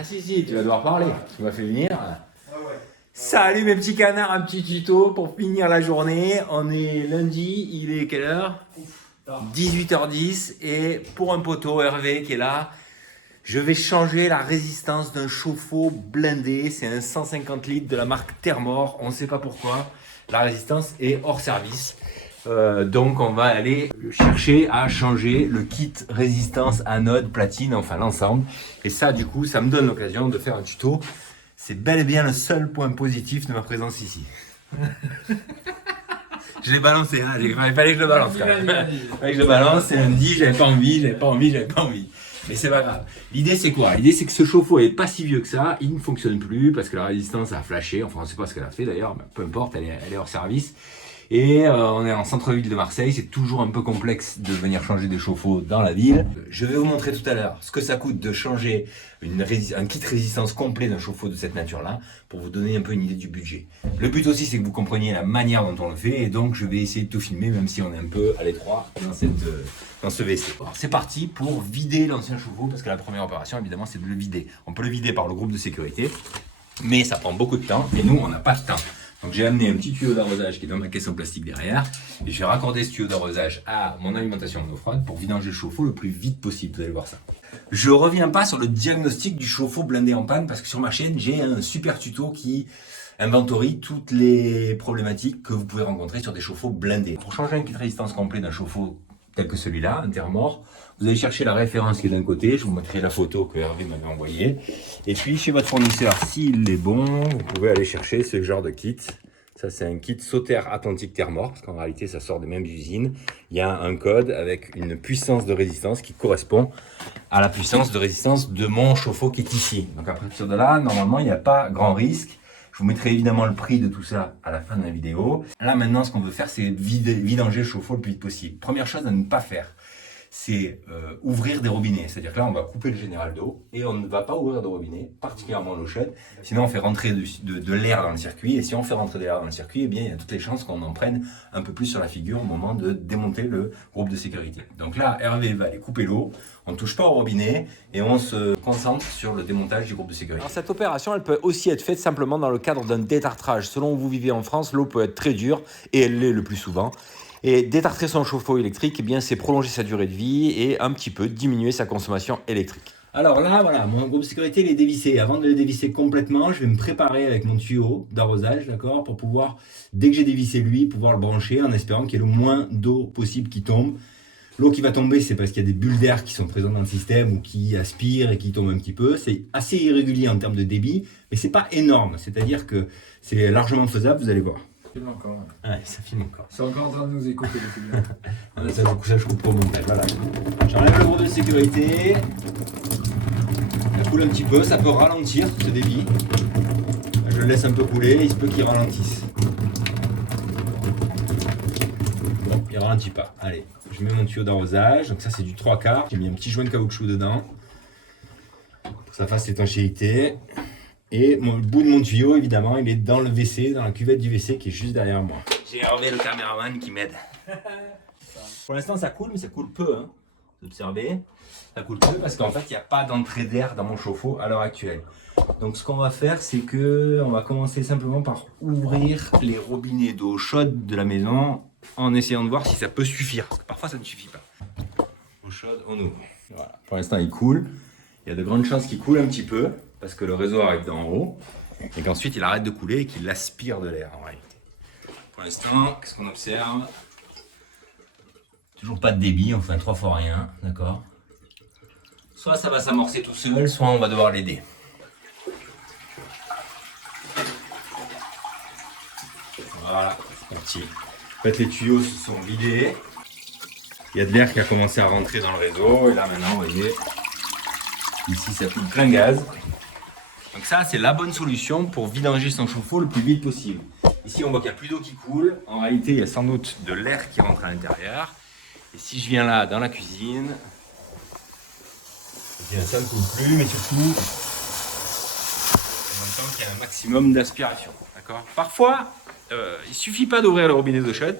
Ah si, tu vas devoir parler. Tu m'as fait venir. Salut mes petits canards, un petit tuto pour finir la journée. On est lundi, il est quelle heure? 18h10 et pour un poteau Hervé qui est là, je vais changer la résistance d'un chauffe-eau blindé. C'est un 150 litres de la marque Thermor. On ne sait pas pourquoi. La résistance est hors service. Donc on va aller chercher à changer le kit résistance anode platine, enfin l'ensemble. Et ça du coup, ça me donne l'occasion de faire un tuto. C'est bel et bien le seul point positif de ma présence ici. Je l'ai balancé, hein. Il fallait que je le balance quand même. Il fallait que je le balance, c'est lundi, j'avais pas envie. Mais c'est pas grave. L'idée c'est quoi? L'idée c'est que ce chauffe-eau est pas si vieux que ça, il ne fonctionne plus parce que la résistance a flashé, enfin on sait pas ce qu'elle a fait d'ailleurs, mais peu importe, elle est hors service. Et on est en centre-ville de Marseille, c'est toujours un peu complexe de venir changer des chauffe-eau dans la ville. Je vais vous montrer tout à l'heure ce que ça coûte de changer un kit résistance complet d'un chauffe-eau de cette nature-là, pour vous donner un peu une idée du budget. Le but aussi c'est que vous compreniez la manière dont on le fait, et donc je vais essayer de tout filmer, même si on est un peu à l'étroit dans ce WC. Alors c'est parti pour vider l'ancien chauffe-eau, parce que la première opération évidemment c'est de le vider. On peut le vider par le groupe de sécurité, mais ça prend beaucoup de temps, et nous on n'a pas de temps. Donc j'ai amené un petit tuyau d'arrosage qui est dans ma caisse en plastique derrière, et je vais raccorder ce tuyau d'arrosage à mon alimentation en eau froide pour vidanger le chauffe-eau le plus vite possible, vous allez voir ça. Je reviens pas sur le diagnostic du chauffe-eau blindé en panne, parce que sur ma chaîne j'ai un super tuto qui inventorie toutes les problématiques que vous pouvez rencontrer sur des chauffe-eau blindés. Pour changer un kit résistance complet d'un chauffe-eau tel que celui-là, un Thermor, vous allez chercher la référence qui est d'un côté, je vous mettrai la photo que Hervé m'avait envoyée, et puis chez votre fournisseur, s'il est bon, vous pouvez aller chercher ce genre de kit. Ça c'est un kit Sauter Atlantique Thermor, parce qu'en réalité ça sort des mêmes usines. Il y a un code avec une puissance de résistance qui correspond à la puissance de résistance de mon chauffe-eau qui est ici. Donc à partir de là, normalement il n'y a pas grand risque. Je vous mettrai évidemment le prix de tout ça à la fin de la vidéo. Là maintenant, ce qu'on veut faire, c'est vidanger le chauffe-eau le plus vite possible. Première chose à ne pas faire, c'est ouvrir des robinets. C'est-à-dire que là, on va couper le général d'eau et on ne va pas ouvrir de robinet, particulièrement l'eau chaude. Sinon, on fait rentrer de l'air dans le circuit. Et si on fait rentrer de l'air dans le circuit, eh bien, il y a toutes les chances qu'on en prenne un peu plus sur la figure au moment de démonter le groupe de sécurité. Donc là, Hervé va aller couper l'eau. On ne touche pas au robinet et on se concentre sur le démontage du groupe de sécurité. Alors cette opération, elle peut aussi être faite simplement dans le cadre d'un détartrage. Selon où vous vivez en France, l'eau peut être très dure et elle l'est le plus souvent. Et détartrer son chauffe-eau électrique, eh bien, c'est prolonger sa durée de vie et un petit peu diminuer sa consommation électrique. Alors là, voilà, mon groupe de sécurité il est dévissé. Avant de le dévisser complètement, je vais me préparer avec mon tuyau d'arrosage, d'accord, pour pouvoir, dès que j'ai dévissé lui, pouvoir le brancher en espérant qu'il y ait le moins d'eau possible qui tombe. L'eau qui va tomber, c'est parce qu'il y a des bulles d'air qui sont présentes dans le système ou qui aspirent et qui tombent un petit peu. C'est assez irrégulier en termes de débit, mais c'est pas énorme. C'est-à-dire que c'est largement faisable, vous allez voir. Ça filme encore. Ouais, ça filme encore. C'est encore en train de nous écouter depuis bien. Voilà, ça, du coup, ça, je coupe pour le montage. Voilà. J'enlève le groupe de sécurité. Ça coule un petit peu, ça peut ralentir ce débit. Je le laisse un peu couler, il se peut qu'il ralentisse. Bon, il ralentit pas. Allez. Je mets mon tuyau d'arrosage, donc ça c'est du 3/4. J'ai mis un petit joint de caoutchouc dedans pour que ça fasse l'étanchéité. Et le bout de mon tuyau, évidemment, il est dans le WC, dans la cuvette du WC qui est juste derrière moi. J'ai Hervé le caméraman qui m'aide. Pour l'instant ça coule, mais ça coule peu. Hein. Vous observez, ça coule peu parce qu'en fait il n'y a pas d'entrée d'air dans mon chauffe-eau à l'heure actuelle. Donc ce qu'on va faire, c'est que on va commencer simplement par ouvrir les robinets d'eau chaude de la maison en essayant de voir si ça peut suffire. Parce que parfois ça ne suffit pas. Eau chaude, on ouvre. Voilà. Pour l'instant il coule. Il y a de grandes chances qu'il coule un petit peu parce que le réseau arrive d'en haut et qu'ensuite il arrête de couler et qu'il aspire de l'air en réalité. Pour l'instant, qu'est-ce qu'on observe? Toujours pas de débit, enfin 3 fois rien, d'accord? Soit ça va s'amorcer tout seul, soit on va devoir l'aider. Voilà, c'est parti. En fait, les tuyaux se sont vidés. Il y a de l'air qui a commencé à rentrer dans le réseau. Et là, maintenant, vous voyez, ici, ça coule plein gaz. Donc ça, c'est la bonne solution pour vidanger son chauffe-eau le plus vite possible. Ici, on voit qu'il n'y a plus d'eau qui coule. En réalité, il y a sans doute de l'air qui rentre à l'intérieur. Et si je viens là, dans la cuisine, eh bien, ça ne coule plus, mais surtout, on entend qu'il y a un maximum d'aspiration. D'accord ? Parfois, il ne suffit pas d'ouvrir le robinet d'eau chaude,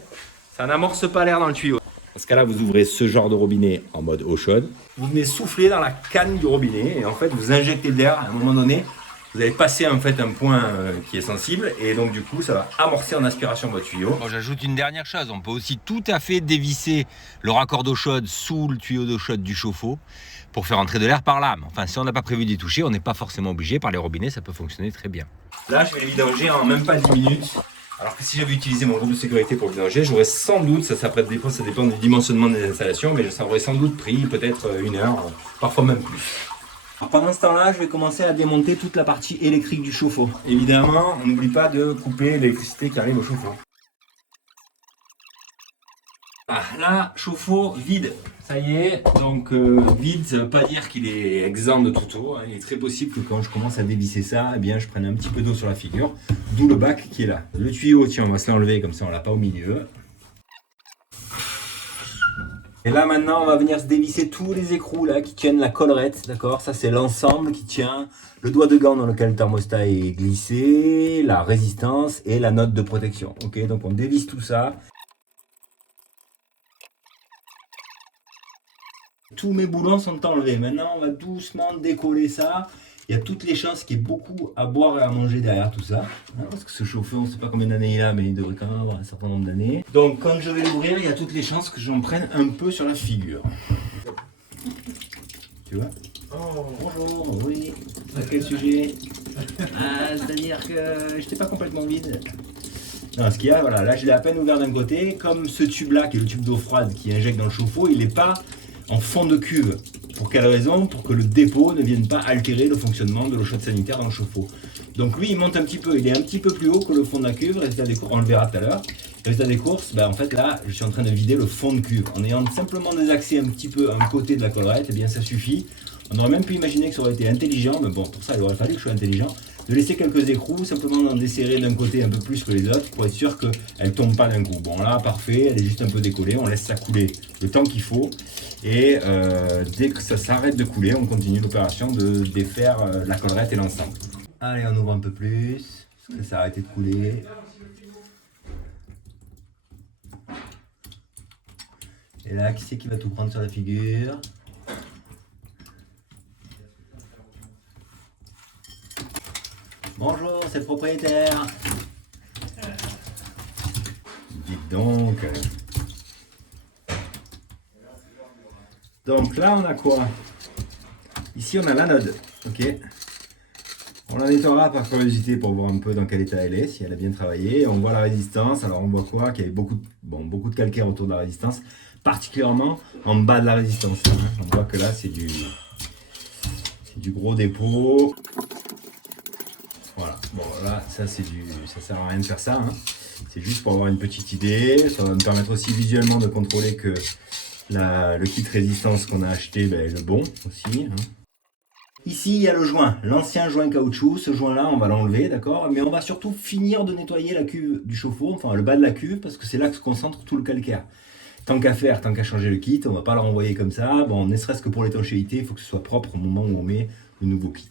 ça n'amorce pas l'air dans le tuyau. Dans ce cas-là, vous ouvrez ce genre de robinet en mode eau chaude. Vous venez souffler dans la canne du robinet et en fait, vous injectez de l'air. À un moment donné, vous allez passer en fait un point qui est sensible et donc du coup, ça va amorcer en aspiration votre tuyau. Bon, j'ajoute une dernière chose. On peut aussi tout à fait dévisser le raccord d'eau chaude sous le tuyau d'eau chaude du chauffe-eau pour faire entrer de l'air par là. Enfin, si on n'a pas prévu d'y toucher, on n'est pas forcément obligé. Par les robinets, ça peut fonctionner très bien. Là, je vais les vidanger en même pas 10 minutes. Alors que si j'avais utilisé mon groupe de sécurité pour le vidanger, j'aurais sans doute, ça dépend du dimensionnement des installations, mais ça aurait sans doute pris peut-être 1 heure, parfois même plus. Alors pendant ce temps-là, je vais commencer à démonter toute la partie électrique du chauffe-eau. Évidemment, on n'oublie pas de couper l'électricité qui arrive au chauffe-eau. Ah, là, chauffe-eau vide. Ça y est, donc vide, ça ne veut pas dire qu'il est exempt de toute eau. Il est très possible que quand je commence à dévisser ça, eh bien, je prenne un petit peu d'eau sur la figure, d'où le bac qui est là. Le tuyau, tiens, on va se l'enlever comme ça, on l'a pas au milieu. Et là maintenant, on va venir se dévisser tous les écrous là qui tiennent la collerette, d'accord? Ça c'est l'ensemble qui tient le doigt de gant dans lequel le thermostat est glissé, la résistance et la note de protection. Ok, donc on dévisse tout ça. Tous mes boulons sont enlevés. Maintenant, on va doucement décoller ça. Il y a toutes les chances qu'il y ait beaucoup à boire et à manger derrière tout ça. Parce que ce chauffeur, on ne sait pas combien d'années il a, mais il devrait quand même avoir un certain nombre d'années. Donc, quand je vais l'ouvrir, il y a toutes les chances que j'en prenne un peu sur la figure. Tu vois? Oh, bonjour, oui. À quel sujet? C'est-à-dire que je n'étais pas complètement vide. Non, ce qu'il y a, voilà, là je l'ai à peine ouvert d'un côté. Comme ce tube-là, qui est le tube d'eau froide qui injecte dans le chauffe-eau, il n'est pas en fond de cuve. Pour quelle raison? Pour que le dépôt ne vienne pas altérer le fonctionnement de l'eau chaude sanitaire dans le chauffe-eau. Donc lui, il monte un petit peu, il est un petit peu plus haut que le fond de la cuve. Résultat des courses, on le verra tout à l'heure. Résultat des courses, en fait là, je suis en train de vider le fond de cuve. En ayant simplement désaxé un petit peu un côté de la collerette, eh bien ça suffit. On aurait même pu imaginer que ça aurait été intelligent, mais bon, pour ça, il aurait fallu que je sois intelligent, de laisser quelques écrous, simplement d'en desserrer d'un côté un peu plus que les autres, pour être sûr qu'elle ne tombe pas d'un coup. Bon là, parfait, elle est juste un peu décollée, on laisse ça couler le temps qu'il faut, et dès que ça s'arrête de couler, on continue l'opération de défaire la collerette et l'ensemble. Allez, on ouvre un peu plus, parce que ça a arrêté de couler. Et là, qui c'est qui va tout prendre sur la figure? Bonjour, c'est le propriétaire. Dites donc. Donc là, on a quoi? Ici, on a l'anode. Ok. On la nettoiera par curiosité pour voir un peu dans quel état elle est, si elle a bien travaillé. On voit la résistance. Alors, on voit quoi? Qu'il y avait beaucoup de calcaire autour de la résistance, particulièrement en bas de la résistance. On voit que là, c'est du gros dépôt. Voilà, bon là, ça sert à rien de faire ça, hein. C'est juste pour avoir une petite idée. Ça va me permettre aussi visuellement de contrôler que le kit résistance qu'on a acheté est le bon aussi, hein. Ici, il y a le joint, l'ancien joint caoutchouc. Ce joint-là, on va l'enlever, d'accord? Mais on va surtout finir de nettoyer la cuve du chauffe-eau, enfin le bas de la cuve, parce que c'est là que se concentre tout le calcaire. Tant qu'à faire, tant qu'à changer le kit, on ne va pas le renvoyer comme ça. Bon, ne serait-ce que pour l'étanchéité, il faut que ce soit propre au moment où on met le nouveau kit.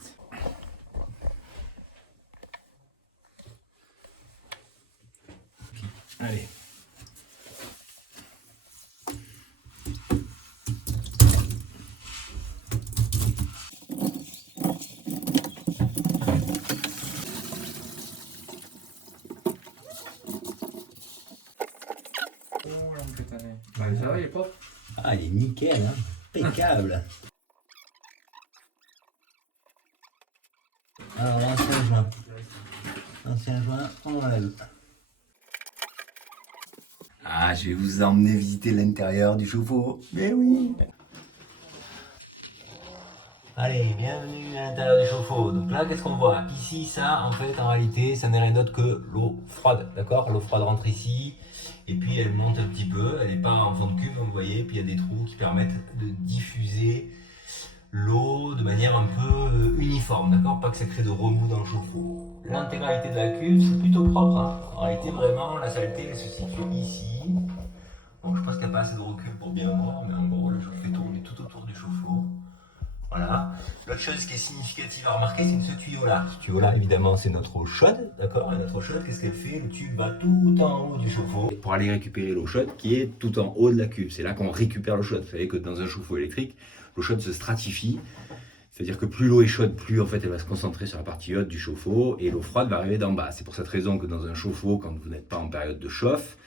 Allez. Oh, cette année. Ça va, il est propre? Ah, il est nickel, hein. Impeccable. Alors, ancien joint. Ancien joint, on enlève. Ah, je vais vous emmener visiter l'intérieur du chauffe-eau. Mais oui. Allez, bienvenue à l'intérieur du chauffe-eau. Donc là, qu'est-ce qu'on voit? Ici, ça, en fait, en réalité, ça n'est rien d'autre que l'eau froide, d'accord? L'eau froide rentre ici, et puis elle monte un petit peu. Elle n'est pas en fond de cuve, vous voyez, puis il y a des trous qui permettent de diffuser l'eau de manière un peu uniforme, d'accord? Pas que ça crée de remous dans le chauffe-eau. L'intégralité de la cuve, c'est plutôt propre, hein. En réalité, vraiment, la saleté, elle se situe ici. Bon, je pense qu'il n'y a pas assez de recul pour bien voir, mais en gros, là, je fais tourner tout autour du chauffe-eau. Voilà. L'autre chose qui est significative à remarquer, c'est que ce tuyau-là. Ce tuyau-là, évidemment, c'est notre eau chaude, d'accord? Et notre eau chaude, qu'est-ce qu'elle fait? Le tube va tout en haut du chauffe-eau pour aller récupérer l'eau chaude qui est tout en haut de la cuve. C'est là qu'on récupère l'eau chaude. Vous savez que dans un chauffe-eau électrique, l'eau chaude se stratifie. C'est-à-dire que plus l'eau est chaude, plus en fait elle va se concentrer sur la partie haute du chauffe-eau et l'eau froide va arriver d'en bas. C'est pour cette raison que dans un chauffe-eau, quand vous n'êtes pas en période de chauffe,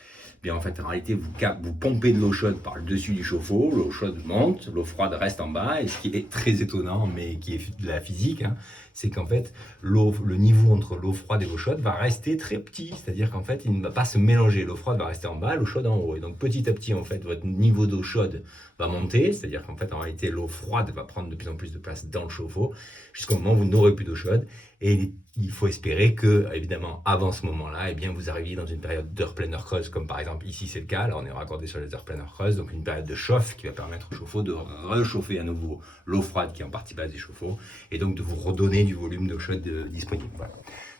bien en fait en réalité vous pompez de l'eau chaude par le dessus du chauffe-eau, l'eau chaude monte, l'eau froide reste en bas et ce qui est très étonnant mais qui est de la physique, hein, c'est qu'en fait le niveau entre l'eau froide et l'eau chaude va rester très petit, c'est-à-dire qu'en fait il ne va pas se mélanger, l'eau froide va rester en bas, l'eau chaude en haut et donc petit à petit en fait votre niveau d'eau chaude va monter, c'est-à-dire qu'en fait en réalité l'eau froide va prendre de plus en plus de place dans le chauffe-eau jusqu'au moment où vous n'aurez plus d'eau chaude et il faut espérer que, évidemment, avant ce moment-là, eh bien, vous arriviez dans une période d'heure pleine, heure creuse, comme par exemple ici c'est le cas. Là, on est raccordé sur les heures pleines, heure creuse, donc une période de chauffe qui va permettre au chauffe-eau de réchauffer à nouveau l'eau froide qui est en partie basse du chauffe-eau et donc de vous redonner du volume d'eau chaude disponible. Voilà.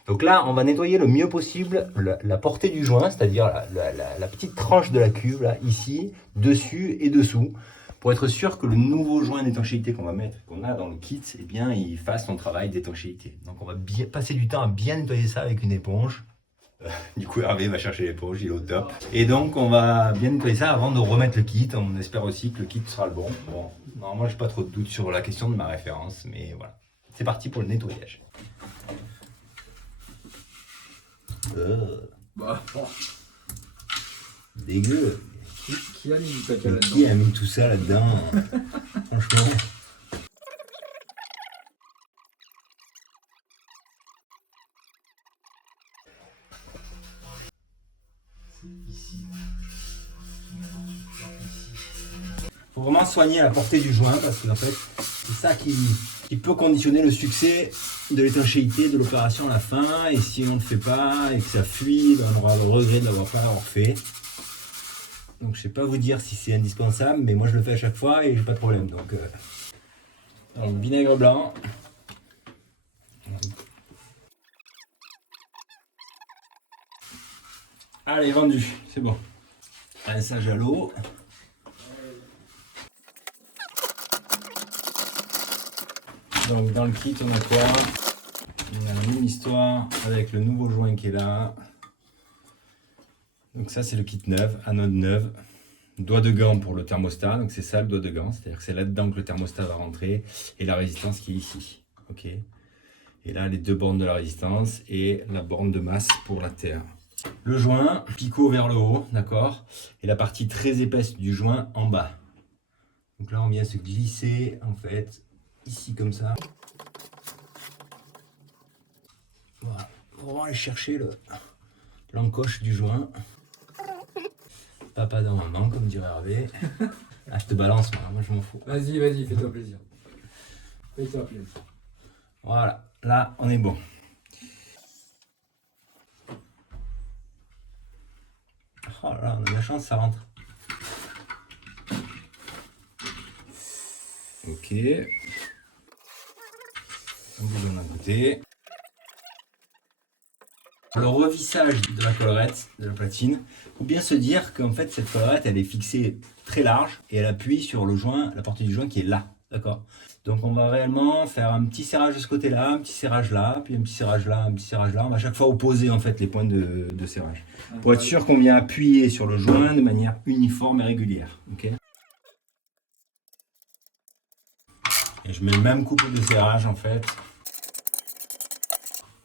Donc là, on va nettoyer le mieux possible la portée du joint, c'est-à-dire la petite tranche de la cuve, là, ici, dessus et dessous, pour être sûr que le nouveau joint d'étanchéité qu'on va mettre, qu'on a dans le kit, eh bien, il fasse son travail d'étanchéité. Donc on va passer du temps à bien nettoyer ça avec une éponge. Du coup, Hervé va chercher l'éponge, il est au top. Et donc, on va bien nettoyer ça avant de remettre le kit. On espère aussi que le kit sera le bon. Bon, normalement, je n'ai pas trop de doute sur la question de ma référence, mais voilà. C'est parti pour le nettoyage. Bah, bon. Dégueu. Qui a mis du caca là-dedans? Qui a mis tout ça là-dedans? Franchement. Faut vraiment soigner la portée du joint parce que en fait, c'est ça qui peut conditionner le succès de l'étanchéité de l'opération à la fin. Et si on ne le fait pas et que ça fuit, ben on aura le regret de l'avoir pas fait. Donc je sais pas vous dire si c'est indispensable, mais moi je le fais à chaque fois et j'ai pas de problème. Donc vinaigre blanc. Allez, vendu, c'est bon. Rinçage à l'eau. Donc dans le kit on a quoi? On a la même histoire avec le nouveau joint qui est là. Donc ça c'est le kit neuf, anode neuve. Doigt de gant pour le thermostat, donc c'est ça le doigt de gant, c'est-à-dire que c'est là-dedans que le thermostat va rentrer et la résistance qui est ici. Ok. Et là les deux bornes de la résistance et la borne de masse pour la terre. Le joint, picot vers le haut, d'accord? Et la partie très épaisse du joint en bas. Donc là on vient se glisser en fait ici comme ça. Voilà, pour vraiment aller chercher l'encoche du joint. Papa dans maman, comme dirait Hervé. Ah, je te balance, moi je m'en fous. Vas-y, vas-y, fais-toi plaisir. Fais-toi plaisir. Voilà, là on est bon. Oh là, on a de la chance, ça rentre. Ok. On bouge d'un côté. Le revissage de la collerette, de la platine, il faut bien se dire qu'en fait cette collerette elle est fixée très large et elle appuie sur le joint, la portée du joint qui est là, d'accord? Donc on va réellement faire un petit serrage de ce côté-là, un petit serrage là, puis un petit serrage là, un petit serrage là. On va à chaque fois opposer en fait les points de serrage pour être sûr qu'on vient appuyer sur le joint de manière uniforme et régulière, ok? Et je mets le même couple de serrage en fait.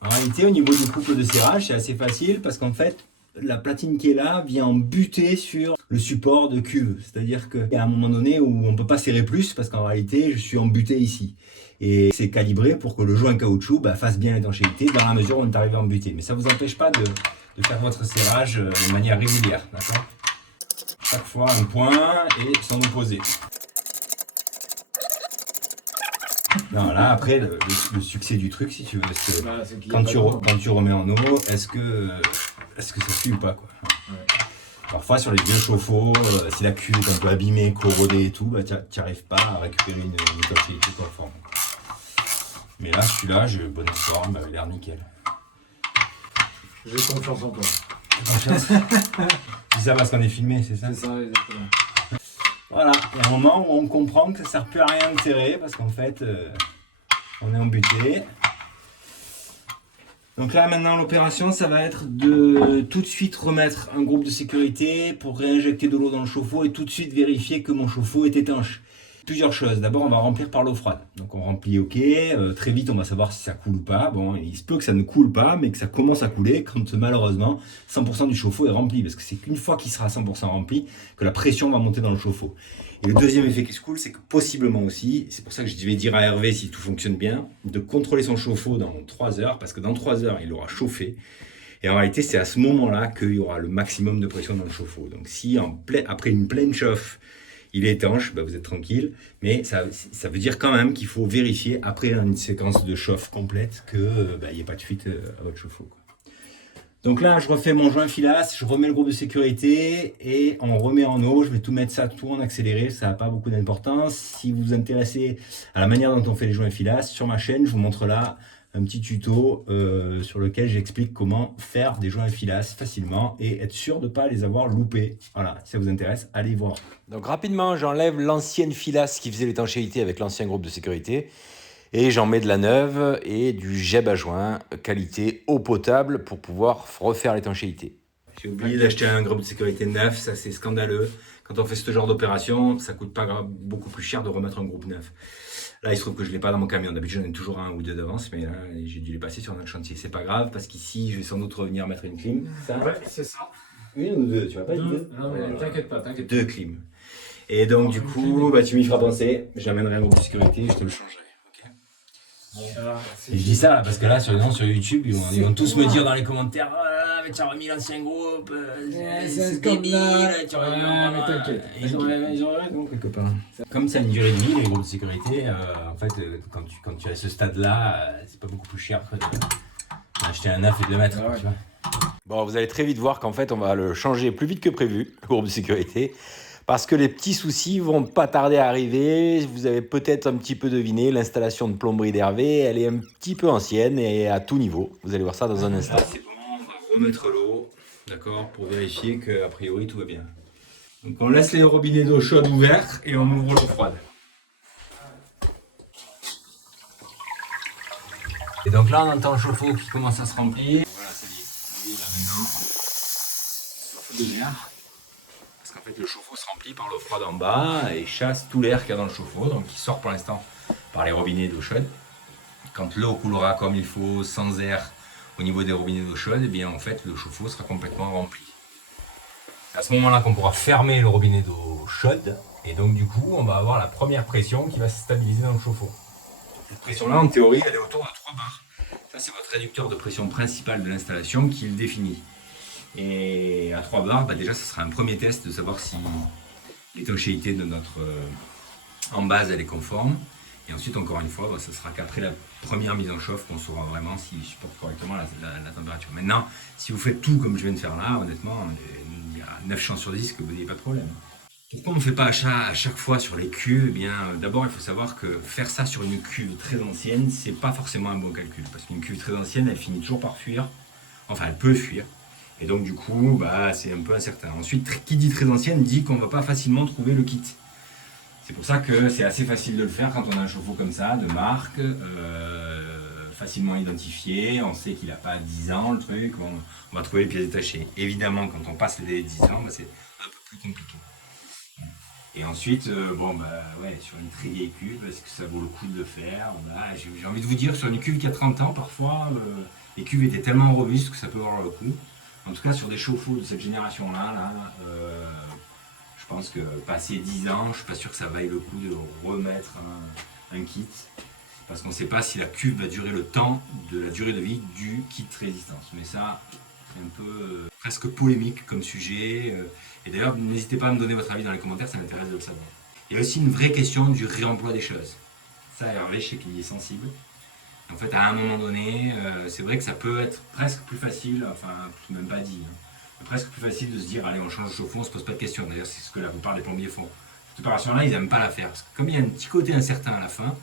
En réalité, au niveau du couple de serrage, c'est assez facile parce qu'en fait, la platine qui est là vient en buter sur le support de cuve. C'est-à-dire qu'il y a un moment donné où on ne peut pas serrer plus parce qu'en réalité, je suis embuté ici. Et c'est calibré pour que le joint caoutchouc fasse bien l'étanchéité dans la mesure où on est arrivé à embuter. Mais ça ne vous empêche pas de faire votre serrage de manière régulière. D'accord ? Chaque fois un point et son opposé. Non, là, après, le succès du truc, si tu veux, c'est que quand tu remets en eau, est-ce que ça suit ou pas, quoi. Ouais. Parfois, sur les vieux chauffe-eau, si la cuve est un peu abîmée, corrodée et tout, tu n'arrives pas à récupérer une étanchéité conforme. Mais là, celui-là, j'ai bonne espoir, il m'avait l'air nickel. J'ai confiance en toi. Confiance. C'est ça parce qu'on est filmé, c'est ça? C'est ça, exactement. Voilà, il y a un moment où on comprend que ça ne sert plus à rien de serrer parce qu'en fait, on est embuté. Donc là maintenant l'opération ça va être de tout de suite remettre un groupe de sécurité pour réinjecter de l'eau dans le chauffe-eau et tout de suite vérifier que mon chauffe-eau est étanche. Plusieurs choses. D'abord on va remplir par l'eau froide. Donc on remplit ok, très vite on va savoir si ça coule ou pas. Bon il se peut que ça ne coule pas mais que ça commence à couler quand malheureusement 100% du chauffe-eau est rempli. Parce que c'est qu'une fois qu'il sera 100% rempli que la pression va monter dans le chauffe-eau. Et le deuxième effet qui se coule, c'est que possiblement aussi, c'est pour ça que je vais dire à Hervé si tout fonctionne bien, de contrôler son chauffe-eau dans 3 heures, parce que dans 3 heures, il aura chauffé. Et en réalité, c'est à ce moment-là qu'il y aura le maximum de pression dans le chauffe-eau. Donc si après une pleine chauffe, il est étanche, bah vous êtes tranquille. Mais ça veut dire quand même qu'il faut vérifier après une séquence de chauffe complète qu'il n'y ait pas de fuite à votre chauffe-eau, quoi. Donc là, je refais mon joint filasse, je remets le groupe de sécurité et on remet en eau. Je vais tout mettre ça tout en accéléré, ça n'a pas beaucoup d'importance. Si vous vous intéressez à la manière dont on fait les joints filasse, sur ma chaîne, je vous montre là un petit tuto sur lequel j'explique comment faire des joints filasse facilement et être sûr de ne pas les avoir loupés. Voilà, si ça vous intéresse, allez voir. Donc rapidement, j'enlève l'ancienne filasse qui faisait l'étanchéité avec l'ancien groupe de sécurité. Et j'en mets de la neuve et du gel à joint, qualité eau potable pour pouvoir refaire l'étanchéité. J'ai oublié d'acheter un groupe de sécurité neuf, ça c'est scandaleux. Quand on fait ce genre d'opération, ça coûte pas beaucoup plus cher de remettre un groupe neuf. Là, il se trouve que je ne l'ai pas dans mon camion. D'habitude, j'en ai toujours un ou deux d'avance, mais là, j'ai dû les passer sur notre chantier. C'est pas grave parce qu'ici, je vais sans doute revenir mettre une clim. Ça, Ouais, c'est ça. une ou deux, tu vas pas dire deux? Non, mais t'inquiète pas. Deux clims. Et donc, du coup, tu m'y feras penser. J'amènerai un groupe de sécurité, je te le changerai. Et je dis ça parce que là, sur YouTube, ils vont tous me dire dans les commentaires: oh là là, mais tu as remis l'ancien groupe, c'est débile, tu as remis. Mais t'inquiète. Ils ont raison, quelque part. Comme ça a une durée de vie, les groupes de sécurité, en fait, quand tu es à ce stade-là, c'est pas beaucoup plus cher que d'acheter un 9 et de le mettre. Ouais. Tu vois. Bon, vous allez très vite voir qu'en fait, on va le changer plus vite que prévu, le groupe de sécurité. Parce que les petits soucis vont pas tarder à arriver. Vous avez peut-être un petit peu deviné, l'installation de plomberie d'Hervé, elle est un petit peu ancienne et à tout niveau. Vous allez voir ça dans un instant. Là, c'est bon, on va remettre l'eau, d'accord, pour vérifier qu'a priori tout va bien. Donc on laisse les robinets d'eau chaude ouverts et on ouvre l'eau froide. Et donc là, on entend le chauffe-eau qui commence à se remplir. Voilà, ça y est, là maintenant. Chauffe-eau de l'air. Parce qu'en fait, le chauffe-eau se remplit par l'eau froide en bas et chasse tout l'air qu'il y a dans le chauffe-eau, donc qui sort pour l'instant par les robinets d'eau chaude. Quand l'eau coulera comme il faut, sans air, au niveau des robinets d'eau chaude, et bien en fait, le chauffe-eau sera complètement rempli. C'est à ce moment-là qu'on pourra fermer le robinet d'eau chaude, et donc du coup, on va avoir la première pression qui va se stabiliser dans le chauffe-eau. Cette pression-là, en théorie, elle est autour de 3 bars. Ça, c'est votre réducteur de pression principal de l'installation qui le définit. Et à 3 bars, déjà, ce sera un premier test de savoir si l'étanchéité de notre en base, elle est conforme. Et ensuite, encore une fois, ce sera qu'après la première mise en chauffe qu'on saura vraiment s'il supporte correctement la température. Maintenant, si vous faites tout comme je viens de faire là, honnêtement, il y a 9 chances sur 10 que vous n'ayez pas de problème. Pourquoi on ne fait pas à chaque fois sur les cuves? Eh bien, d'abord, il faut savoir que faire ça sur une cuve très ancienne, c'est pas forcément un bon calcul. Parce qu'une cuve très ancienne, elle finit toujours par fuir. Enfin, elle peut fuir. Et donc, du coup, c'est un peu incertain. Ensuite, qui dit très ancienne dit qu'on ne va pas facilement trouver le kit. C'est pour ça que c'est assez facile de le faire quand on a un chauffe-eau comme ça, de marque, facilement identifié. On sait qu'il n'a pas 10 ans, le truc. On va trouver les pièces détachées. Évidemment, quand on passe les délais de 10 ans, c'est un peu plus compliqué. Et ensuite, sur une très vieille cuve, est-ce que ça vaut le coup de le faire? J'ai envie de vous dire, sur une cuve qui a 30 ans, parfois, les cuves étaient tellement robustes que ça peut avoir le coup. En tout cas, sur des chauffe-eau de cette génération-là, je pense que passé 10 ans, je ne suis pas sûr que ça vaille le coup de remettre un kit. Parce qu'on ne sait pas si la cuve va durer le temps de la durée de vie du kit résistance. Mais ça, c'est un peu presque polémique comme sujet. Et d'ailleurs, n'hésitez pas à me donner votre avis dans les commentaires, ça m'intéresse de le savoir. Il y a aussi une vraie question du réemploi des choses. Ça, Hervé, je sais qu'il y est sensible. En fait, à un moment donné, c'est vrai que ça peut être presque plus facile, enfin, même pas dit, presque plus facile de se dire, allez, on change de chauffe-eau, on ne se pose pas de questions. D'ailleurs, c'est ce que la plupart des plombiers font. Cette opération-là, ils n'aiment pas la faire. Parce que comme il y a un petit côté incertain à la fin,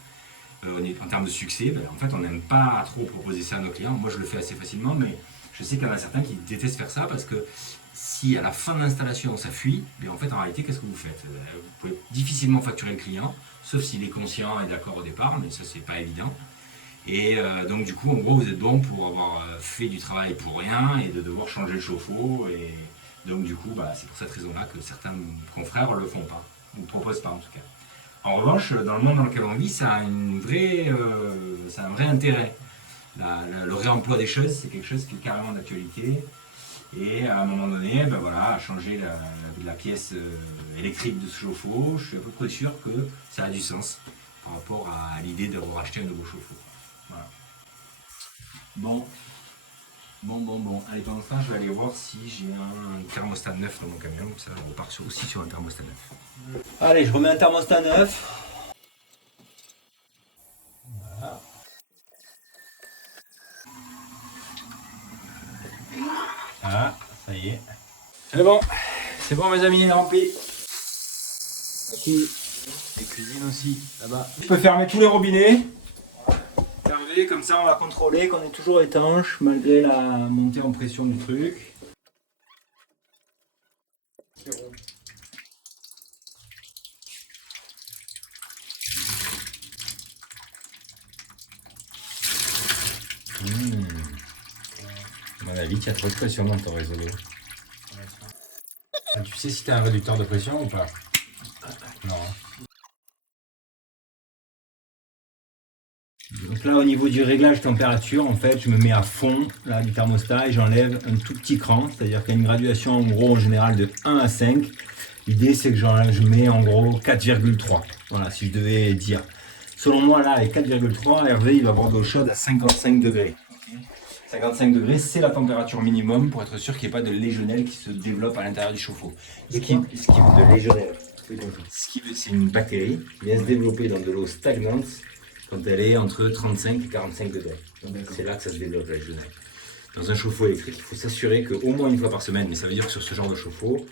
en termes de succès, en fait, on n'aime pas trop proposer ça à nos clients. Moi, je le fais assez facilement, mais je sais qu'il y en a certains qui détestent faire ça parce que si à la fin de l'installation ça fuit, mais en fait en réalité qu'est-ce que vous faites? Vous pouvez difficilement facturer le client, sauf s'il est conscient et d'accord au départ, mais ça c'est pas évident. Et donc du coup en gros vous êtes bon pour avoir fait du travail pour rien et de devoir changer le chauffe-eau. Et donc du coup c'est pour cette raison-là que certains confrères ne le font pas, ou ne proposent pas en tout cas. En revanche, dans le monde dans lequel on vit, ça a un vrai intérêt. Le réemploi des choses, c'est quelque chose qui est carrément d'actualité. Et à un moment donné, à changer la pièce électrique de ce chauffe-eau, je suis à peu près sûr que ça a du sens par rapport à l'idée de racheter un nouveau chauffe-eau. Voilà. Bon. Allez, pendant ce temps, je vais aller voir si j'ai un thermostat neuf dans mon camion. Ça, on part aussi sur un thermostat neuf. Allez, je remets un thermostat neuf. Voilà. Ah, ça y est. C'est bon mes amis, il est rempli. Les cuisines aussi, là-bas. Je peux fermer tous les robinets. Fermer, comme ça on va contrôler qu'on est toujours étanche malgré la montée en pression du truc. À mon avis, tu as trop de pression dans ton réseau d'eau. Tu sais si tu as un réducteur de pression ou pas? Non. Donc là, au niveau du réglage température, en fait, je me mets à fond là, du thermostat et j'enlève un tout petit cran. C'est-à-dire qu'il y a une graduation en gros en général de 1 à 5. L'idée, c'est que je mets en gros 4,3. Voilà, si je devais dire. Selon moi, là, avec 4,3, Hervé, il va avoir de l'eau chaude à 55 degrés. 55 degrés, c'est la température minimum pour être sûr qu'il n'y ait pas de légionelle qui se développe à l'intérieur du chauffe-eau. Ce qui veut de légionelle. C'est une bactérie qui vient se développer dans de l'eau stagnante quand elle est entre 35 et 45 degrés. C'est là que ça se développe la légionelle. Dans un chauffe-eau électrique, il faut s'assurer qu'au moins une fois par semaine, mais ça veut dire que sur ce genre de chauffe-eau,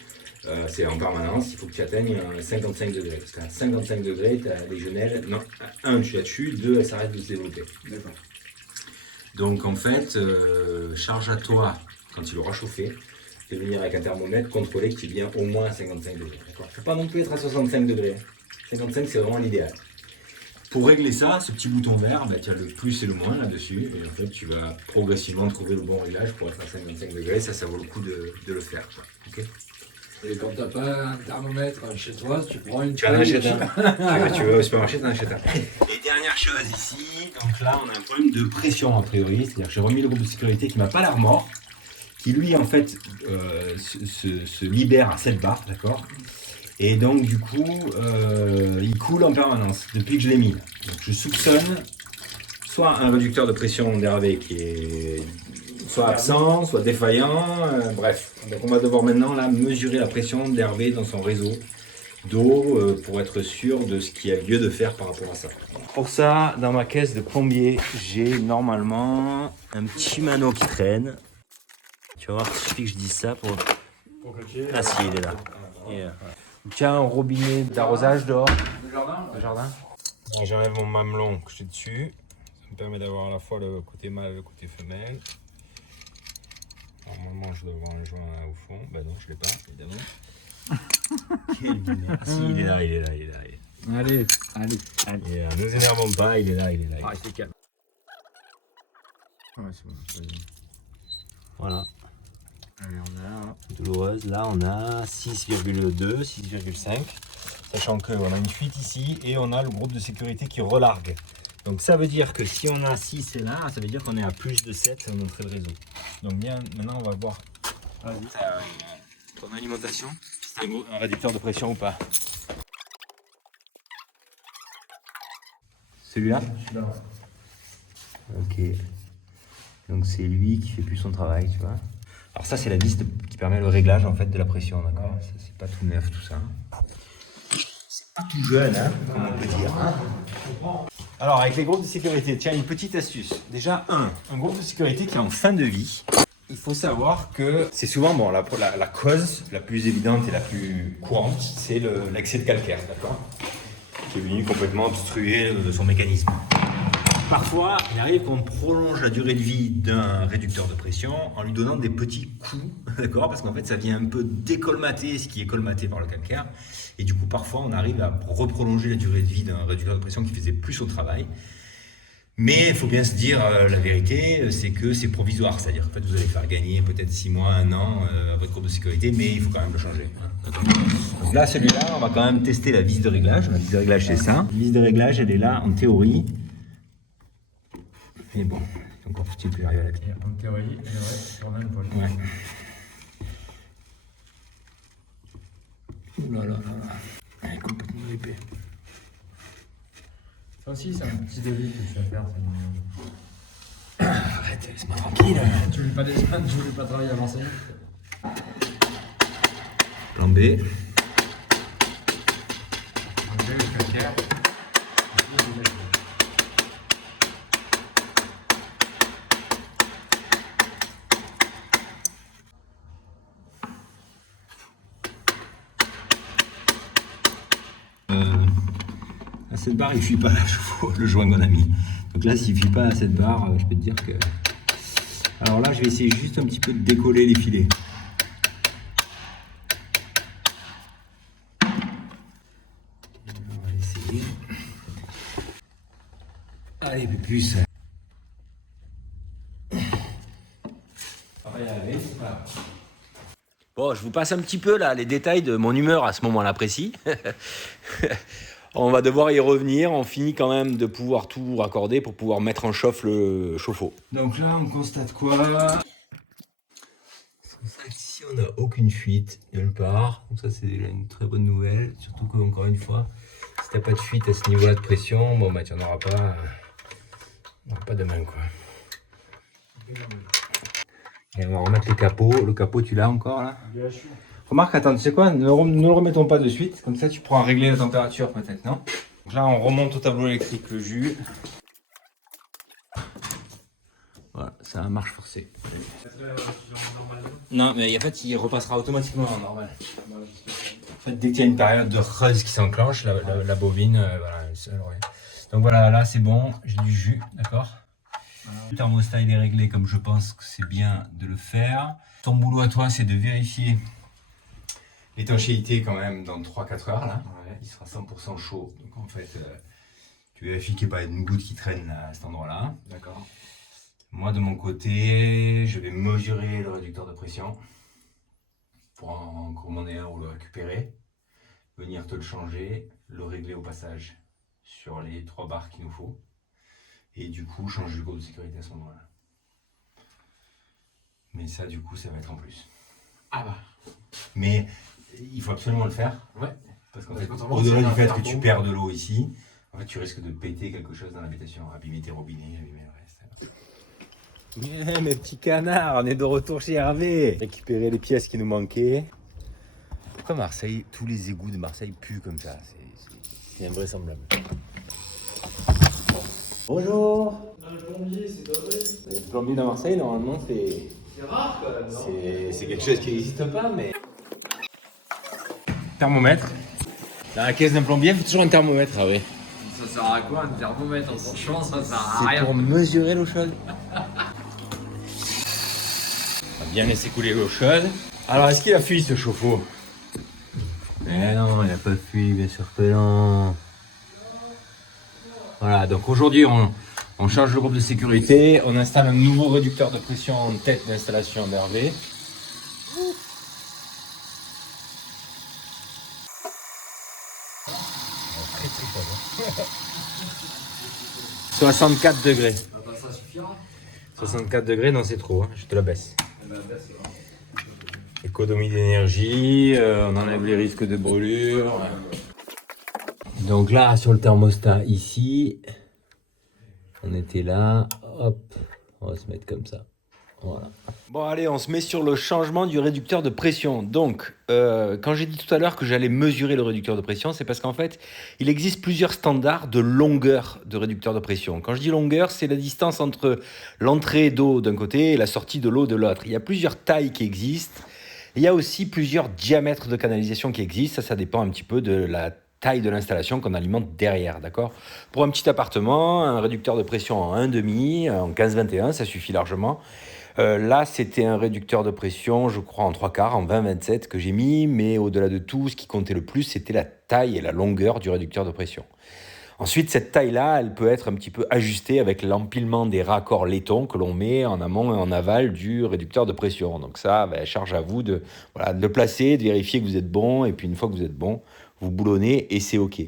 c'est en permanence, il faut que tu atteignes 55 degrés. Parce qu'à 55 degrés, ta légionelle, non, 1, tu la tues, 2, elle s'arrête de se développer. D'accord. Donc en fait, charge à toi, quand il aura chauffé, de venir avec un thermomètre contrôler que tu viens au moins à 55 degrés. Il ne faut pas non plus être à 65 degrés. 55, c'est vraiment l'idéal. Pour régler ça, ce petit bouton vert, tu as le plus et le moins là-dessus. Et en fait, tu vas progressivement trouver le bon réglage pour être à 55 degrés. Ça vaut le coup de le faire. Okay. Et quand t'as pas un thermomètre chez toi, tu prends une... Tu en achètes un. Tu vas au supermarché, tu en achètes un. Et dernière chose ici, donc là on a un problème de pression a priori, c'est-à-dire que j'ai remis le groupe de sécurité qui m'a pas l'air mort, qui lui en fait se libère à 7 bars, d'accord? Et donc du coup il coule en permanence depuis que je l'ai mis. Donc je soupçonne soit un réducteur de pression d'Hervé qui est soit absent, soit défaillant, bref. Donc on va devoir maintenant là mesurer la pression d'Hervé dans son réseau d'eau pour être sûr de ce qu'il y a lieu de faire par rapport à ça. Pour ça, dans ma caisse de plombier, j'ai normalement un petit mano qui traîne. Tu vas voir, il suffit que je dise ça pour... Ah si, il est là. Tiens, un robinet d'arrosage dehors. Le jardin. J'enlève mon mamelon que j'ai dessus. Ça me permet d'avoir à la fois le côté mâle et le côté femelle. Normalement, je dois avoir un joint au fond. Bah non, je ne l'ai pas, évidemment. Ah si, il est là. Allez. Et ne nous énervons pas, il est là. Ah, c'est calme. Ouais, c'est bon. Voilà. Allez, on a... Douloureuse, là on a 6,2, 6,5. Sachant qu'on a une fuite ici et on a le groupe de sécurité qui relargue. Donc ça veut dire que si on a 6 et là, ça veut dire qu'on est à plus de 7 sur notre réseau. Donc bien, maintenant on va voir. Ton alimentation, c'est un réducteur de pression ou pas? Celui-là? Ok. Donc c'est lui qui fait plus son travail, tu vois. Alors ça c'est la vis qui permet le réglage en fait de la pression, d'accord? C'est pas tout neuf tout ça. C'est pas tout jeune, hein, comme on peut dire. Hein. Alors avec les groupes de sécurité, tiens une petite astuce. Déjà un groupe de sécurité qui est en fin de vie. Il faut savoir que c'est souvent bon, la cause la plus évidente et la plus courante, c'est l'excès de calcaire, d'accord? Qui est venu complètement obstruer son mécanisme. Parfois, il arrive qu'on prolonge la durée de vie d'un réducteur de pression en lui donnant des petits coups, d'accord? Parce qu'en fait, ça vient un peu décolmater ce qui est colmaté par le calcaire. Et du coup, parfois, on arrive à reprolonger la durée de vie d'un réducteur de pression qui faisait plus au travail. Mais il faut bien se dire la vérité, c'est que c'est provisoire. C'est-à-dire qu'en fait, vous allez faire gagner peut-être 6 mois, 1 an à votre courbe de sécurité, mais il faut quand même le changer. Donc là, celui-là, on va quand même tester la vis de réglage. La vis de réglage, c'est ça. La vis de réglage, elle est là en théorie. Mais bon, encore faut-il plus arriver à la pied. En théorie, elle devrait tourner le poil. Ouais. Ouh là là là là. Elle est complètement épais. Ça aussi, c'est un petit délit que tu vas faire. Arrête, laisse-moi tranquille. Tu voulais pas descendre, tu voulais pas travailler avant ça. Plan B. Enlever le calcaire. À cette barre, il ne fuit pas le joint qu'on a mis. Donc là, s'il ne fuit pas à cette barre, je peux te dire que... Alors là, je vais essayer juste un petit peu de décoller les filets. On va essayer. Allez, plus. Bon, je vous passe un petit peu là les détails de mon humeur à ce moment-là précis. On va devoir y revenir. On finit quand même de pouvoir tout raccorder pour pouvoir mettre en chauffe le chauffe-eau. Donc là, on constate quoi? Ici, on n'a aucune fuite nulle part. Donc ça, c'est une très bonne nouvelle. Surtout que, encore une fois, si tu n'as pas de fuite à ce niveau-là de pression, bon, bah, tu n'en auras pas demain, quoi. Et on va remettre le capot. Le capot, tu l'as encore là? Remarque, attends, tu sais quoi? Ne le remettons pas de suite. Comme ça, tu pourras régler la température peut-être, non? Donc là, on remonte au tableau électrique le jus. Voilà, c'est un marche forcée. Non, mais en fait, il repassera automatiquement en normal. En fait, dès qu'il y a une période de ruzz qui s'enclenche, la bovine, voilà, ça, donc voilà, là, c'est bon. J'ai du jus, d'accord? Le thermostat il est réglé comme je pense que c'est bien de le faire. Ton boulot à toi, c'est de vérifier l'étanchéité quand même dans 3-4 heures. Là. Ouais. Il sera 100% chaud. Donc en fait, tu vérifies qu'il n'y a pas une goutte qui traîne à cet endroit-là. D'accord. Moi, de mon côté, je vais mesurer le réducteur de pression pour en commander un ou le récupérer. Venir te le changer, le régler au passage sur les 3 barres qu'il nous faut. Et du coup, changer le code de sécurité à ce moment-là. Mais ça, du coup, ça va être en plus. Ah bah. Mais il faut absolument le faire. Ouais. Parce qu'en fait, au-delà du fait que tu perds de l'eau ici, en fait, tu risques de péter quelque chose dans l'habitation. Abîmer tes robinets, abîmer le reste. Mes petits canards, on est de retour chez Hervé. Récupérer les pièces qui nous manquaient. Pourquoi Marseille, tous les égouts de Marseille puent comme ça? C'est invraisemblable. Bonjour. Le plombier, c'est doré. Le plombier dans Marseille, normalement, C'est rare quand même, non? c'est quelque chose qui n'existe pas, mais... Thermomètre. Dans la caisse d'un plombier, il faut toujours un thermomètre, ah oui. Ça sert à quoi un thermomètre? Franchement, ça sert à C'est rien. pour mesurer l'eau chaude. On va bien laisser couler l'eau chaude. Alors, est-ce qu'il a fui ce chauffe-eau? Eh non, il n'a pas fui, bien sûr que non. Voilà, donc aujourd'hui on change le groupe de sécurité, on installe un nouveau réducteur de pression en tête d'installation d'Hervé. Très très chaud. 64 degrés. Ça suffira. 64 degrés, non c'est trop, hein. Je te la baisse. Économie d'énergie, on enlève les risques de brûlure. Donc là, sur le thermostat, ici, on était là, hop, on va se mettre comme ça, voilà. Bon allez, on se met sur le changement du réducteur de pression. Donc, quand j'ai dit tout à l'heure que j'allais mesurer le réducteur de pression, c'est parce qu'en fait, il existe plusieurs standards de longueur de réducteur de pression. Quand je dis longueur, c'est la distance entre l'entrée d'eau d'un côté et la sortie de l'eau de l'autre. Il y a plusieurs tailles qui existent. Il y a aussi plusieurs diamètres de canalisation qui existent. Ça dépend un petit peu de la taille de l'installation qu'on alimente derrière, d'accord? Pour un petit appartement, un réducteur de pression en 1,5, en 15-21, ça suffit largement. Là, c'était un réducteur de pression, je crois, en 3/4, en 20-27 que j'ai mis, mais au-delà de tout, ce qui comptait le plus, c'était la taille et la longueur du réducteur de pression. Ensuite, cette taille-là, elle peut être un petit peu ajustée avec l'empilement des raccords laiton que l'on met en amont et en aval du réducteur de pression. Donc ça, charge à vous de le placer, de vérifier que vous êtes bon, et puis une fois que vous êtes bon, vous boulonnez et c'est OK.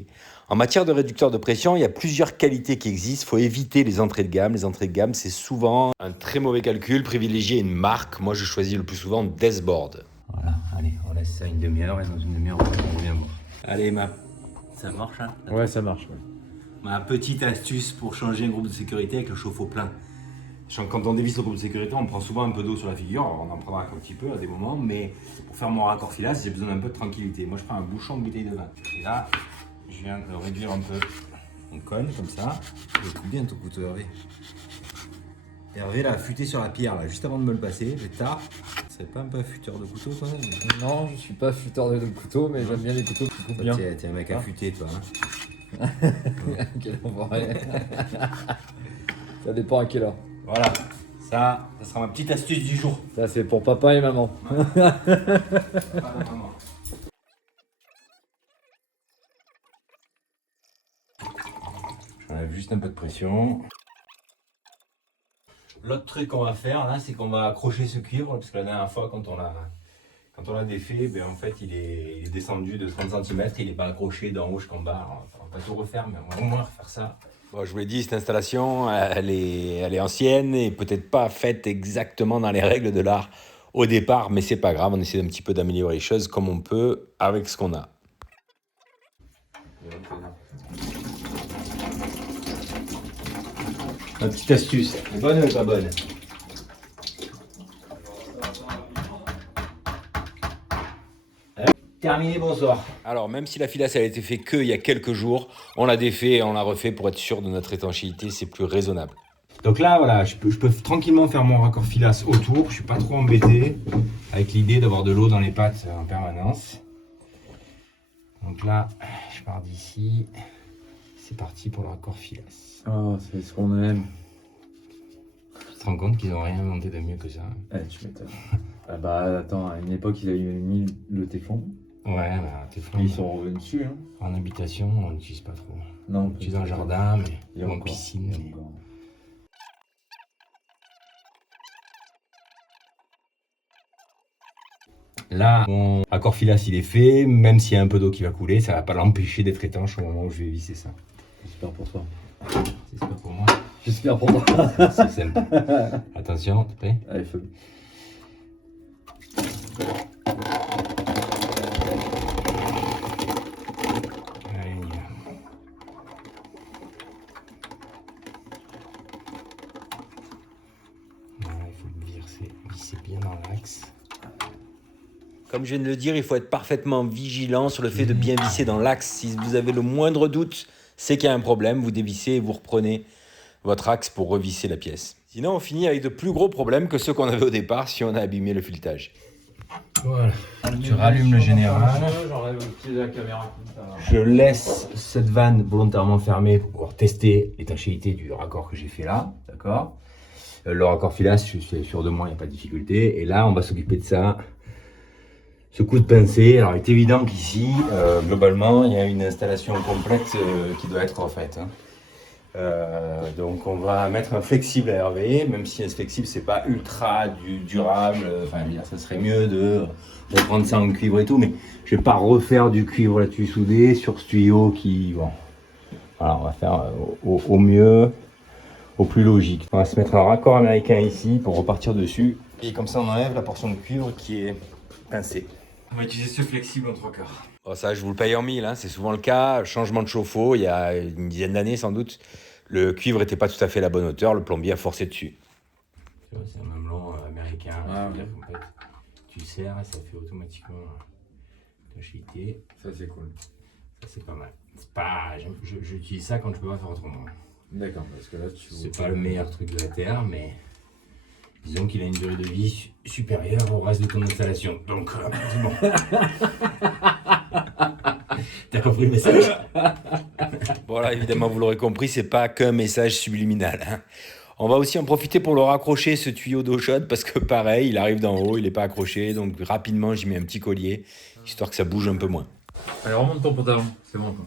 En matière de réducteur de pression, il y a plusieurs qualités qui existent. Il faut éviter les entrées de gamme. Les entrées de gamme, c'est souvent un très mauvais calcul. Privilégier une marque. Moi, je choisis le plus souvent Deathboard. Voilà, allez, on laisse ça une demi-heure et dans une demi-heure, on revient voir. Allez, ça marche, hein? Ouais, ça marche. Ouais. Ma petite astuce pour changer un groupe de sécurité avec le chauffe-eau plein. Quand on dévisse le groupe de sécurité, on prend souvent un peu d'eau sur la figure. Alors, on en prendra qu'un petit peu à des moments, mais pour faire mon raccord filasse, j'ai besoin d'un peu de tranquillité. Moi, je prends un bouchon de bouteille de vin. Et là, je viens de réduire un peu. On colle comme ça. Et coupe bien ton couteau, Hervé. Hervé, là, affûté sur la pierre, là, juste avant de me le passer. Mais tard. C'est pas un peu affûteur de couteau, toi? Non, je suis pas affûteur de couteau, mais j'aime bien les couteaux qui coupent bien. T'es un mec affûté, toi. Hein. Quel enfoiré. Ça dépend à quelle heure. Voilà, ça sera ma petite astuce du jour. Ça, c'est pour papa et maman. J'enlève juste un peu de pression. L'autre truc qu'on va faire là, c'est qu'on va accrocher ce cuivre, parce que la dernière fois, quand on l'a défait, ben, en fait, il est descendu de 30 cm, il n'est pas accroché d'en haut jusqu'en bas. Alors, on va pas tout refaire, mais on va au moins refaire ça. Bon, je vous l'ai dit, cette installation, elle est ancienne et peut-être pas faite exactement dans les règles de l'art au départ, mais c'est pas grave, on essaie un petit peu d'améliorer les choses comme on peut avec ce qu'on a. Ma petite astuce, elle est bonne ou elle est pas bonne? Terminé, bonsoir. Alors, même si la filasse elle a été faite qu'il y a quelques jours, on l'a défait et on l'a refait pour être sûr de notre étanchéité, c'est plus raisonnable. Donc là, voilà, je peux tranquillement faire mon raccord filasse autour, je suis pas trop embêté, avec l'idée d'avoir de l'eau dans les pattes en permanence. Donc là, je pars d'ici, c'est parti pour le raccord filasse. Oh, c'est ce qu'on aime. Tu te rends compte qu'ils n'ont rien inventé de mieux que ça? Tu m'étonnes. Ah bah attends, à une époque ils avaient mis le téflon. Ouais, bah téflon. Ils sont revenus dessus. Hein. En habitation, on n'utilise pas trop. Non, on utilise dans le jardin, mais en piscine. Là, mon raccord filasse il est fait, même s'il y a un peu d'eau qui va couler, ça va pas l'empêcher d'être étanche au moment où je vais visser ça. J'espère pour toi. J'espère pour moi. J'espère pour toi. C'est simple. Attention, t'es prêt? Allez, feu. Visser bien dans l'axe. Comme je viens de le dire, il faut être parfaitement vigilant sur le fait de bien visser dans l'axe. Si vous avez le moindre doute, c'est qu'il y a un problème. Vous dévissez et vous reprenez votre axe pour revisser la pièce. Sinon, on finit avec de plus gros problèmes que ceux qu'on avait au départ si on a abîmé le filetage. Voilà. Tu rallumes le général. J'enlève le pied de la caméra. Je laisse cette vanne volontairement fermée pour pouvoir tester l'étanchéité du raccord que j'ai fait là. D'accord. Le raccord filasse, je suis sûr de moi, il n'y a pas de difficulté. Et là, on va s'occuper de ça. Ce coup de pincée, alors il est évident qu'ici, globalement, il y a une installation complète qui doit être refaite. Hein. Donc on va mettre un flexible à Hervé, même si un flexible c'est pas ultra durable, enfin ça serait mieux de reprendre ça en cuivre et tout, mais je vais pas refaire du cuivre là-dessus soudé sur ce tuyau qui, bon, voilà, on va faire au mieux, au plus logique. On va se mettre un raccord américain ici pour repartir dessus, et comme ça on enlève la portion de cuivre qui est pincée. On va utiliser ce flexible en 3/4. Oh, ça, je vous le paye en 1000, hein. C'est souvent le cas. Changement de chauffe-eau, il y a une dizaine d'années sans doute, le cuivre n'était pas tout à fait à la bonne hauteur, le plombier a forcé dessus. C'est un mamelon américain. Ah, ouais. En fait, tu serres et ça fait automatiquement l'étanchéité. Ça c'est cool. Ça c'est pas mal. J'utilise ça quand je peux pas faire autrement. D'accord, parce que là c'est pas le meilleur truc de la terre, mais disons qu'il a une durée de vie supérieure au reste de ton installation. Donc, c'est bon. T'as compris le message? Voilà, évidemment, vous l'aurez compris, c'est pas qu'un message subliminal, hein. On va aussi en profiter pour le raccrocher, ce tuyau d'eau chaude, parce que pareil, il arrive d'en haut, il n'est pas accroché, donc rapidement, j'y mets un petit collier, histoire que ça bouge un peu moins. Allez, remonte ton pantalon, c'est bon. Quoi.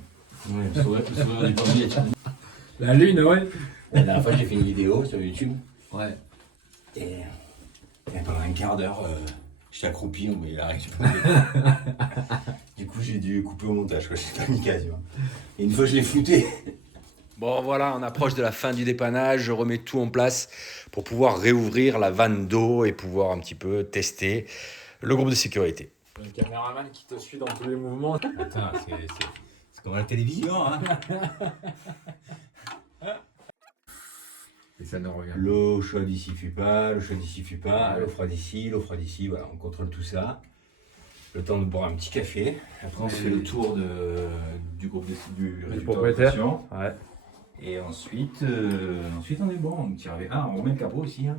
Ouais, le sourire du plombier. La lune, ouais. La dernière fois, j'ai fait une vidéo sur YouTube. Ouais. Et pendant un quart d'heure, j'étais accroupi, mais il arrive. Du coup, j'ai dû couper au montage, quoi. J'ai pas mis quasiment. Et une fois, je l'ai flouté. Bon voilà, on approche de la fin du dépannage, je remets tout en place pour pouvoir réouvrir la vanne d'eau et pouvoir un petit peu tester le groupe de sécurité. Un caméraman qui te suit dans tous les mouvements. Attends, c'est comme la télévision, hein. Et ça ne regarde. L'eau chaude ici fuit pas, l'eau chaude ici fuit pas, l'eau froide ici, voilà, on contrôle tout ça. Le temps de boire un petit café. Après, on se fait le tour du groupe du propriétaire. Ouais. Et ensuite, on est bon. On tire avec... on remet le capot aussi. Hein.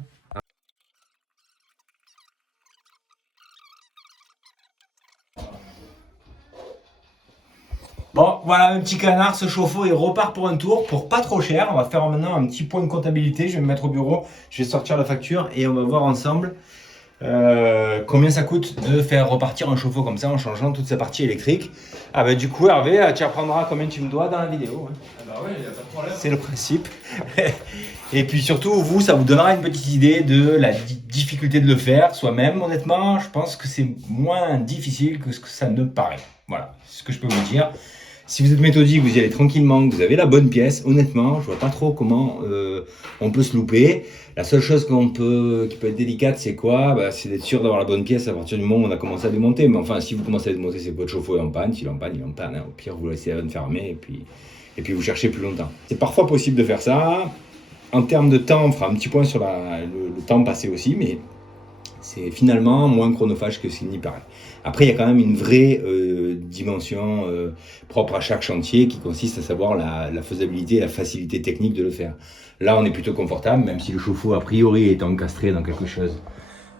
Bon, voilà un petit canard, ce chauffe-eau, il repart pour un tour, pour pas trop cher. On va faire maintenant un petit point de comptabilité. Je vais me mettre au bureau, je vais sortir la facture et on va voir ensemble combien ça coûte de faire repartir un chauffe-eau comme ça en changeant toute sa partie électrique. Ah bah du coup Hervé, tu apprendras combien tu me dois dans la vidéo. Hein. Ah bah ouais, il n'y a pas de problème. C'est le principe. Et puis surtout, vous, ça vous donnera une petite idée de la difficulté de le faire soi-même. Honnêtement, je pense que c'est moins difficile que ce que ça ne paraît. Voilà, c'est ce que je peux vous dire. Si vous êtes méthodique, vous y allez tranquillement, que vous avez la bonne pièce, honnêtement, je vois pas trop comment on peut se louper. La seule chose qui peut être délicate, c'est quoi? C'est d'être sûr d'avoir la bonne pièce à partir du moment où on a commencé à démonter. Mais enfin, si vous commencez à démonter, c'est que votre chauffe-eau est en panne. S'il est en panne, il est en panne. Hein. Au pire, vous laissez la vanne fermée et puis vous cherchez plus longtemps. C'est parfois possible de faire ça. En termes de temps, on fera un petit point sur le temps passé aussi, mais c'est finalement moins chronophage que ce qu'il n'y paraît. Après, il y a quand même une vraie dimension propre à chaque chantier qui consiste à savoir la faisabilité et la facilité technique de le faire. Là, on est plutôt confortable, même si le chauffe-eau, a priori, est encastré dans quelque chose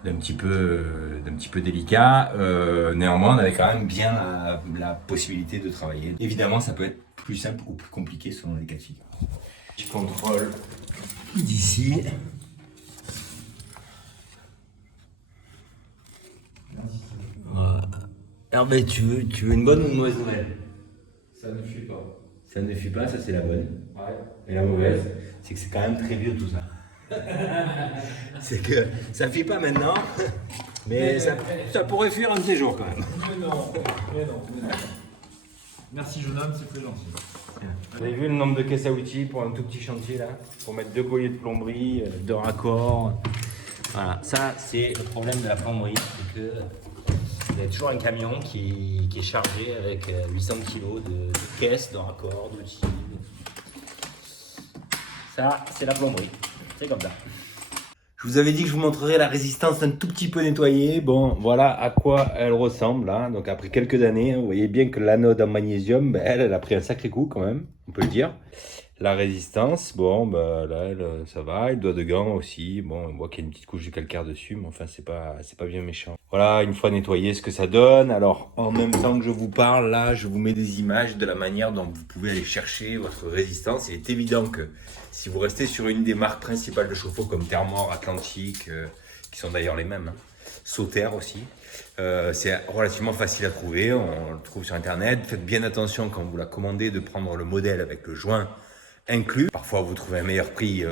d'un petit peu délicat. Néanmoins, on avait quand même bien la possibilité de travailler. Évidemment, ça peut être plus simple ou plus compliqué selon les cas de figure. Je contrôle d'ici. Hervé, tu veux une bonne ou une mauvaise nouvelle? Ça ne fuit pas. Ça ne fuit pas, ça c'est la bonne. Ouais. Et la mauvaise, c'est que c'est quand même très vieux tout ça. C'est que ça ne fuit pas maintenant, mais ça pourrait fuir un de ces jours quand même. Mais non. Merci jeune homme, c'est très gentil. Vous avez vu le nombre de caisses à outils pour un tout petit chantier là? Pour mettre 2 colliers de plomberie, 2 raccords. Voilà, ça c'est le problème de la plomberie, c'est que il y a toujours un camion qui est chargé avec 800 kg de caisses, de raccords, d'outils. Ça, c'est la plomberie. C'est comme ça. Je vous avais dit que je vous montrerais la résistance un tout petit peu nettoyée. Bon, voilà à quoi elle ressemble. Hein. Donc après quelques années, hein, vous voyez bien que l'anode en magnésium, elle a pris un sacré coup quand même, on peut le dire. La résistance, bon, là, ça va. Le doigt de gant aussi. Bon, on voit qu'il y a une petite couche de calcaire dessus, mais enfin, c'est pas bien méchant. Voilà, une fois nettoyé, ce que ça donne. Alors, en même temps que je vous parle, là, je vous mets des images de la manière dont vous pouvez aller chercher votre résistance. Il est évident que si vous restez sur une des marques principales de chauffe-eau, comme Thermor, Atlantique, qui sont d'ailleurs les mêmes, hein, Sauter aussi, c'est relativement facile à trouver. On le trouve sur Internet. Faites bien attention quand vous la commandez de prendre le modèle avec le joint inclus. Parfois, vous trouvez un meilleur prix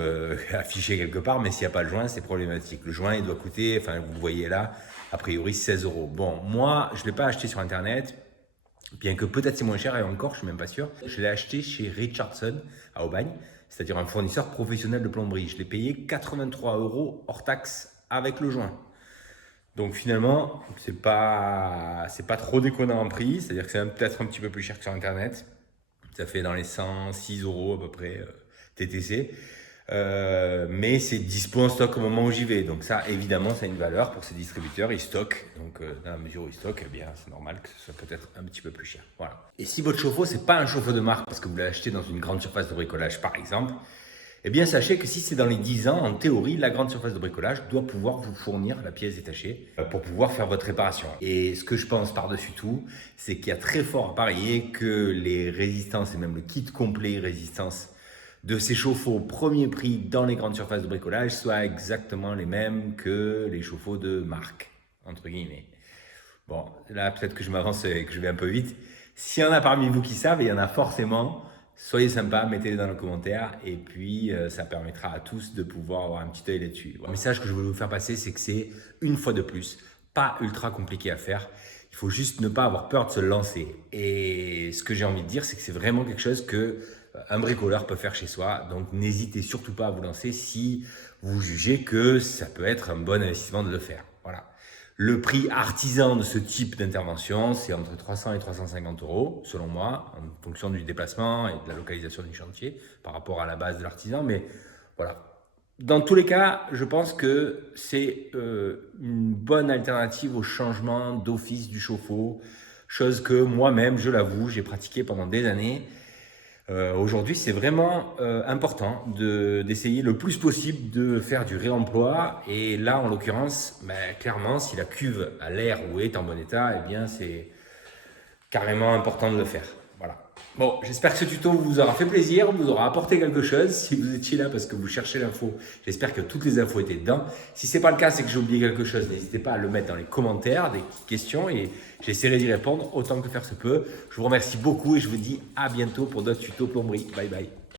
affiché quelque part, mais s'il n'y a pas le joint, c'est problématique. Le joint, il doit coûter, enfin, vous le voyez là, a priori 16 €. Bon, moi, je ne l'ai pas acheté sur Internet, bien que peut-être c'est moins cher, et encore, je ne suis même pas sûr. Je l'ai acheté chez Richardson, à Aubagne, c'est-à-dire un fournisseur professionnel de plomberie. Je l'ai payé 83 € hors taxe avec le joint. Donc finalement, c'est pas trop déconnant en prix, c'est-à-dire que c'est peut-être un petit peu plus cher que sur Internet. Ça fait dans les 106 € à peu près TTC. Mais c'est dispo en stock au moment où j'y vais. Donc ça, évidemment, ça a une valeur pour ces distributeurs. Ils stockent. Donc dans la mesure où ils stockent, eh bien, c'est normal que ce soit peut-être un petit peu plus cher. Voilà. Et si votre chauffe-eau, c'est pas un chauffe-eau de marque, parce que vous l'avez acheté dans une grande surface de bricolage, par exemple, Eh bien, sachez que si c'est dans les 10 ans, en théorie, la grande surface de bricolage doit pouvoir vous fournir la pièce détachée pour pouvoir faire votre réparation. Et ce que je pense par-dessus tout, c'est qu'il y a très fort à parier que les résistances et même le kit complet résistance de ces chauffe-eau premier prix dans les grandes surfaces de bricolage soient exactement les mêmes que les chauffe-eau de marque, entre guillemets. Bon, là, peut-être que je m'avance et que je vais un peu vite. S'il y en a parmi vous qui savent, et il y en a forcément, soyez sympas, mettez-les dans les commentaires et puis ça permettra à tous de pouvoir avoir un petit œil là-dessus. Le message que je voulais vous faire passer, c'est que c'est, une fois de plus, pas ultra compliqué à faire. Il faut juste ne pas avoir peur de se lancer. Et ce que j'ai envie de dire, c'est que c'est vraiment quelque chose que un bricoleur peut faire chez soi. Donc n'hésitez surtout pas à vous lancer si vous jugez que ça peut être un bon investissement de le faire. Voilà. Le prix artisan de ce type d'intervention, c'est entre 300 et 350 euros, selon moi, en fonction du déplacement et de la localisation du chantier par rapport à la base de l'artisan. Mais voilà. Dans tous les cas, je pense que c'est une bonne alternative au changement d'office du chauffe-eau, chose que moi-même, je l'avoue, j'ai pratiqué pendant des années. Aujourd'hui, c'est vraiment important d'essayer le plus possible de faire du réemploi. Et là, en l'occurrence, clairement, si la cuve a l'air ou est en bon état, eh bien, c'est carrément important de le faire. Voilà. Bon, j'espère que ce tuto vous aura fait plaisir, vous aura apporté quelque chose. Si vous étiez là parce que vous cherchez l'info, j'espère que toutes les infos étaient dedans. Si ce n'est pas le cas, c'est que j'ai oublié quelque chose. N'hésitez pas à le mettre dans les commentaires, des questions, et j'essaierai d'y répondre autant que faire se peut. Je vous remercie beaucoup et je vous dis à bientôt pour d'autres tutos plomberie. Bye bye.